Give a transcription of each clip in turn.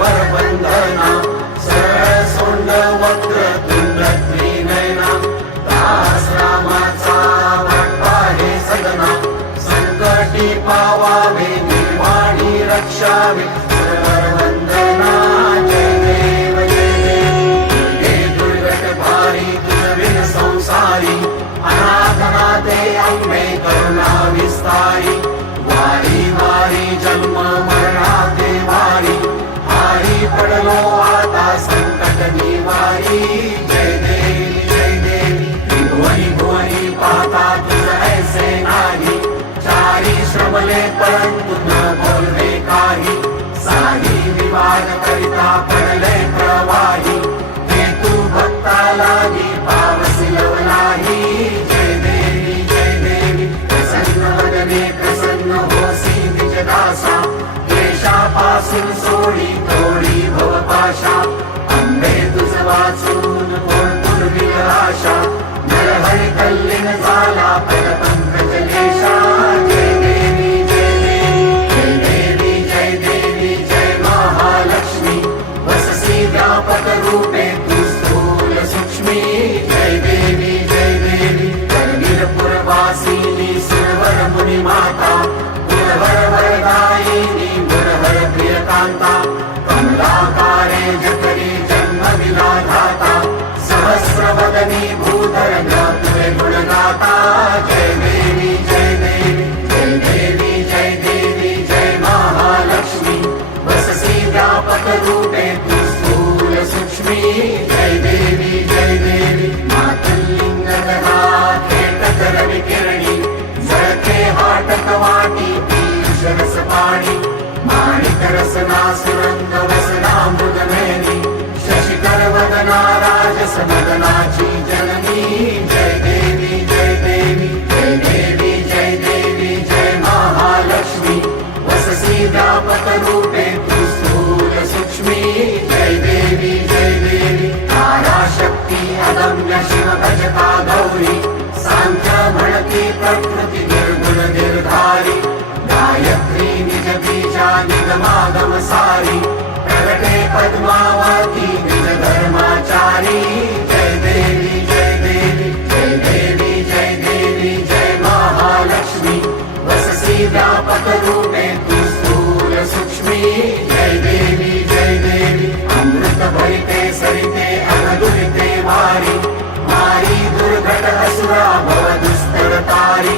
वर बंधना सरळ सोंड वक्र तुंड त्रिनयना दास रामाचा वाटपा हे सदना संकटी पावावे निर्वाणी रक्षावे सरळ वंदना जय देव दुर्गे दुर्गट भारी तुझविन संसारी अनाथनाथे अंबे करुणा विस्तारी वारी वारी जन्म मरणाते वारी हारी पडलो आता संकट निवारी जय देवी त्रिभुवनी भुवनी पाहता तुझ ऐसे नाही चारी श्रमले परंतु न बोलवे काही सारी विवाद करिता पडले प्रवाही हे तू भक्ता लागी पावसी लवलाही जय देवी प्रसन्न वदने प्रसन्न होसी निज दासा क्लेशापासून सोडी तोडी भवपाशा अंबे तुझ वाचून कोण विलाशा नरहरी कल्लीन झाला पद पंकजलेशा जय देवी जय महालक्ष्मी वससी व्यापक रूपे तू स्थूल सूक्ष्मी जय देवी करवीरपुरवासिनी सुरवर मुनी माता पुरवर वरदायिनी मुरहर प्रियकांता कमलाकारे जठरी जन्म विलाधाता सहस्रवदनी भूधर तुझे गुणगाता जय देवी जय महालक्ष्मी वससी व्यापक रूपे तू स्थूल सूक्ष्मी जय देवी मातलिंगधरा खेटक रविकिरणी जळके हाटक वाटी पीयूष रस पाणी माणिक रसना सुरंग वसना मृगमेनी शशिकर वदना राजस मदनाची जननी जय देवी जय महालक्ष्मी वससी व्यापक रूपे तू स्थूल सूक्ष्मी जय देवी ताराशक्ती अदम्य शिव भजता गौरी सांख्य म्हणती प्रकृती निर्गुण निर्धारी गायत्री निज बीजा निगमागम सारी प्रगटे पद्मावती निज धर्माचारी जय देवी जय महालक्ष्मी वससी व्यापक रूपे तू स्थूल सूक्ष्मी जय देवी अमृत भरिते सरिते अनदुरिते वारी मारी दुर्घट असुरा भव दुस्तर तारी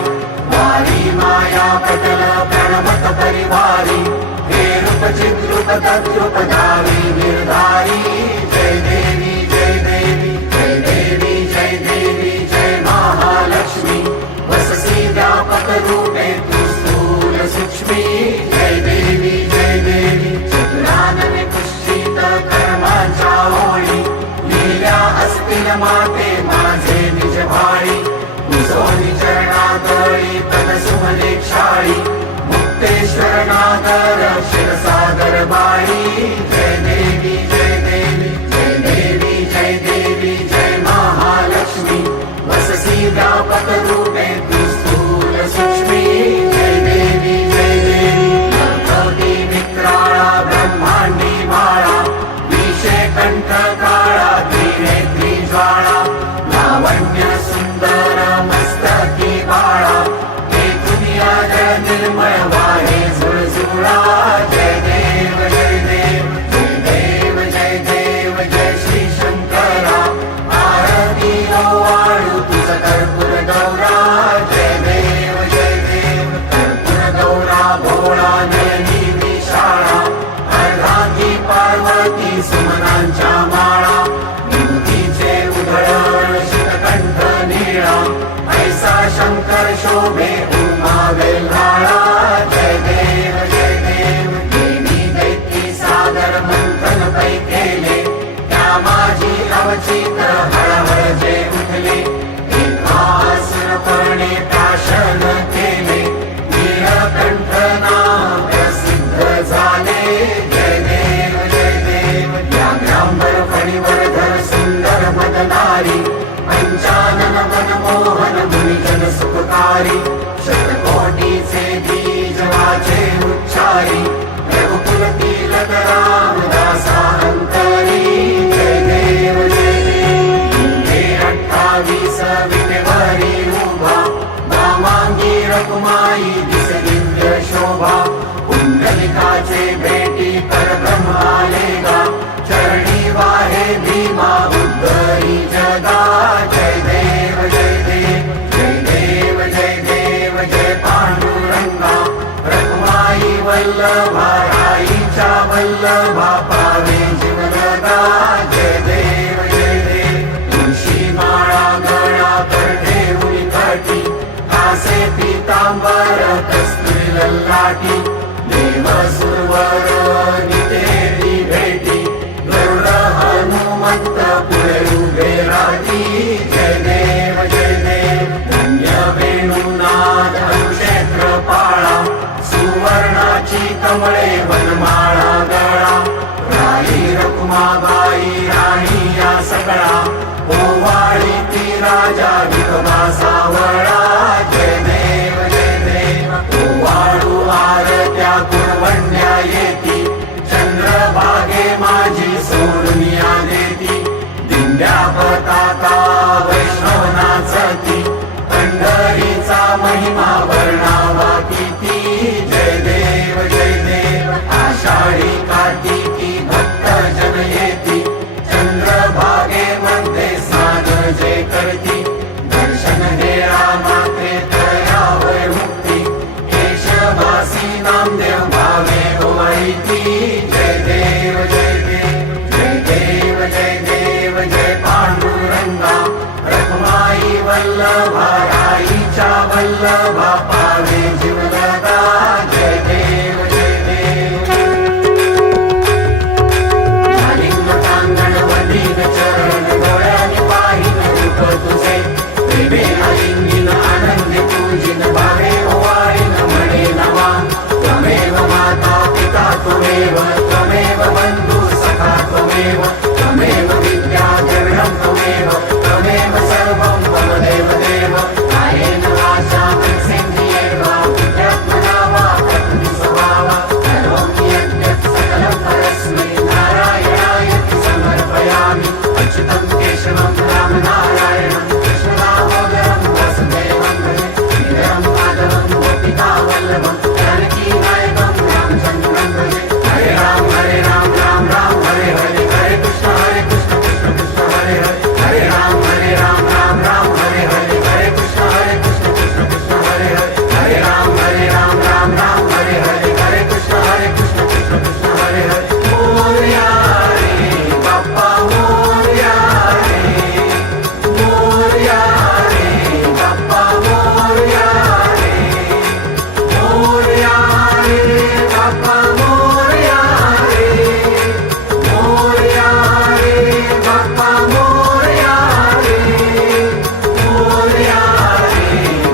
वारी माया पटल प्रणमत परिवारी हे रूप चिद्रूप तद्रूप दावी निर्धारी जय देवी जय महालक्ष्मी वससी व्यापक रूपे तू स्थूल सूक्ष्मी जय देवी चतुरानने पुष्टित कर्मांच्या ओळी लील्या असतील माते माझे निज भाळी कुसोनी चरणातळी पद सुमने क्षाळी मुक्तेश्वर नागर शिरसागर बाळी जय देवी जय महालक्ष्मी वससी व्यापक रूपे तू स्थूल सूक्ष्मी जय देवी भगवती विक्राळा ब्रह्मांडी माळा विषे कंठ काळा त्रिनेत्री ज्वाळा लावण्य सुंदर मस्तकी बाळा हे दुनिया जय निर्मळ वाहे झुळझुळा जय देव जय श्री शंकरा आरती वाळू तुझ कर्पूर गौरा जय देव कर्पूर गौरा भोळा नयनी विशाळा अर्धांगी पार्वती सुमनांच्या माळा विभूतीचे उधळ शितकंठ निळा ऐसा शंकर शोभे उमा वेल्हाळा जय देव देवी दैत्री सागर मंथन पै केले त्या माझी अवचित हळहळ जे उठले एकासुरपणे प्राशन केले नीलकंठ नाम प्रसिद्ध झाले जय देव व्याघ्रांबर फणीवरधर सुंदर मदनारी पंचानन मनमोहन मुनिजन सुखकारी शतकोटीचे बीज वाचे उच्चारी रघुकुल तिलक रामदास रमाबाई राणी या सगळा ओवाळी ती राजा विठोबा सावळा. जय देव ओवाळू आरत्या कुरवंड्या येती चंद्रभागे माझी सोडून देती. दिंड्या पताका वैष्णव नाचती पंढरीचा महिमा वर्णावा किती. जय देव आषाढी कार्तिकी भक्त जन येती चंद्रभागे मध्ये स्नान जे करती. दर्शन घेरा माते तयावर मुक्ती केशवासी नामदेव भावे ओवाळीती. जय देव जय पांडुरंगा रखमाई वल्लभा राईच्या वल्लभा पावे जीवलगा. जय देव लिंग टांगण वदीन चरण डोळ्याने पाहिन रूप तुझे प्रेमे अलिंगिन आनंदी पूजिन भावे ओवाळीन म्हणे नवा. त्वमेव माता पिता त्वमेव त्वमेव बंधू सखा त्वमेव त्वमेव विद्या द्रविणं त्वमेव त्वमेव सर्वं मम देव कायेन वाचा मनसेन्द्रियेण वा बुद्ध्यात्मना वा प्रकृति स्वभावा करोमि यद्यत् सकलं परस्मै नारायणायति समर्पयामि. अच्युतं केशवं रामनारायणं कृष्णदामोदरं वासुदेवं भजे श्रीधरं माधवं गोपिका वल्लभं जानकी नायकं रामचन्द्रं भजे. हरे राम राम राम हरे हरे हरे कृष्ण कृष्ण कृष्ण हरे हरे हरे राम राम हरे हरे हरे कृष्ण कृष्ण कृष्ण हरे हरे हरे राम राम हरे हरे हरे कृष्ण कृष्ण कृष्ण हरे हरे. मोरया रे बाप्पा मोरया रे बाप्पा मोरया रे बाप्पा मोरया रे बाप्पा मोरया रे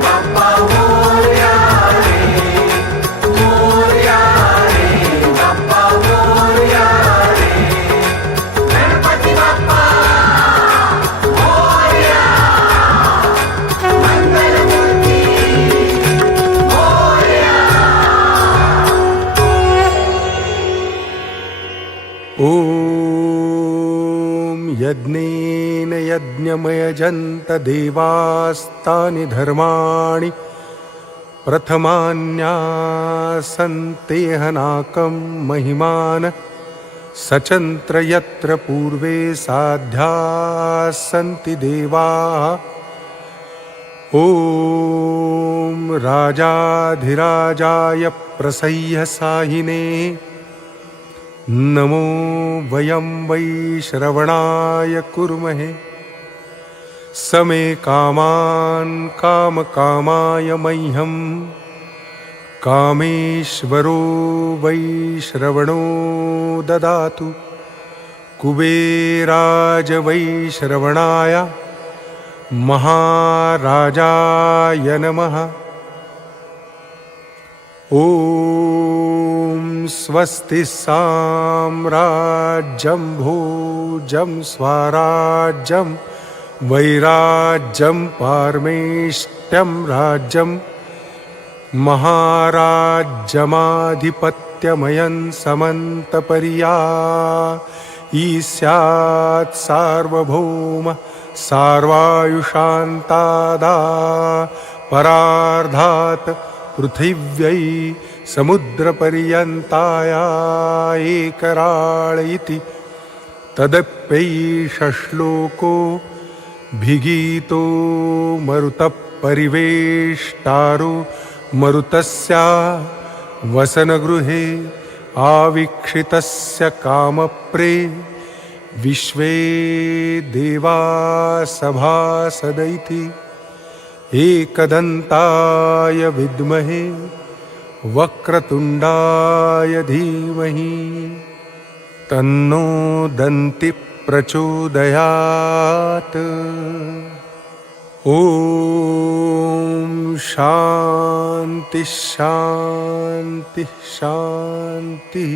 बाप्पा मोरया बाप्पा मोरया रे. गणपती बाप्पा मोरया मंगलमूर्ती मोरया. ॐ यज्ञेन यज्ञमयजन्त देवास्तानि धर्माणि प्रथमान्यासन्तेहनाकं महिमान सचन्त्र यत्र पूर्वे साध्यास्सन्ति देवाः. ॐ राजाधिराजाय प्रसह्य साहिने नमो वयं वै श्रवणाय कुर्महे. समे कामान् कामकामाय मह्यं कामेश्वरो वै श्रवणो ददातु. कुबेराज वै श्रवणाय महाराजाय नमः. ॐ स्वस्ति साम्राज्यं भोजं स्वराज्यं वैराज्यं पारमेष्ट्यं राज्यं महाराज्यमाधिपत्यमयं समन्तपर्या ईस्यात् सार्वभौम सार्वायुषान्तादा परार्धात् पृथिव्यै समुद्रपर्यन्ताया एकराळ इति तदप्यैष श्लोको भिगीतो मरुतः परिवेष्टारो मरुतस्या वसनगृहे आवीक्षितस्य कामप्रे विश्वे देवा सभासदैति एकदन्ताय विद्महे वक्रतुण्डाय धीमहि तन्नो दन्ति प्रचोदयात्. ॐ शान्ति शान्ति शान्तिः.